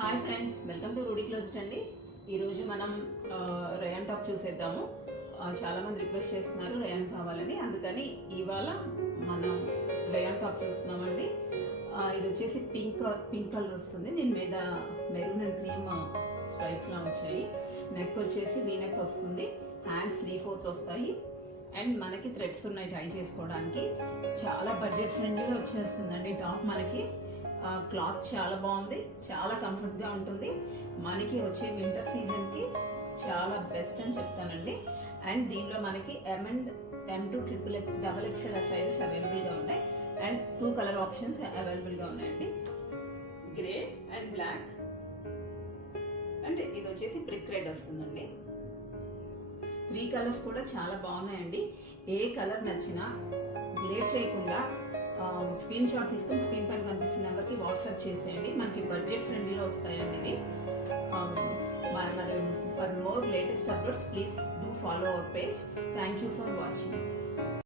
Hi friends, welcome to Rudy closed అండి. ఈరోజు మనం రేయాన్ టాప్ చూసేద్దాము. చాలామంది రిక్వెస్ట్ చేస్తున్నారు రేయాన్ కావాలని, అందుకని ఇవాళ మనం రేయాన్ టాప్ చూస్తున్నామండి. ఇది వచ్చేసి పింక్ కలర్ వస్తుంది. దీని మీద మెరూన్ అండ్ క్రీమ్ స్ట్రైప్స్లా వచ్చాయి. నెక్ వచ్చేసి వీ నెక్ వస్తుంది. హ్యాండ్స్ 3/4 వస్తాయి. అండ్ మనకి థ్రెడ్స్ ఉన్నాయి టై చేసుకోవడానికి. చాలా బడ్జెట్ ఫ్రెండ్లీగా వచ్చేస్తుందండి టాప్. మనకి క్లాత్ చాలా బాగుంది, చాలా కంఫర్ట్గా ఉంటుంది. మనకి వచ్చే వింటర్ సీజన్కి చాలా బెస్ట్ అని చెప్తానండి. అండ్ దీనిలో మనకి M2 XXL సైజెస్ అవైలబుల్గా ఉన్నాయి. అండ్ 2 కలర్ ఆప్షన్స్ అవైలబుల్గా ఉన్నాయండి, గ్రే అండ్ బ్లాక్. అండ్ ఇది వచ్చేసి బ్రిక్ రెడ్ వస్తుందండి. 3 కలర్స్ కూడా చాలా బాగున్నాయండి. ఏ కలర్ నచ్చినా లేట్ చేయకుండా స్క్రీన్ షాట్ తీసుకొని స్క్రీన్ పైన కనిపిస్తున్న నెంబర్కి వాట్సాప్ చేసేయండి. మనకి బడ్జెట్ ఫ్రెండ్లీలో వస్తాయండి ఇవి. మరి for more latest updates please do follow our page. Thank you for watching.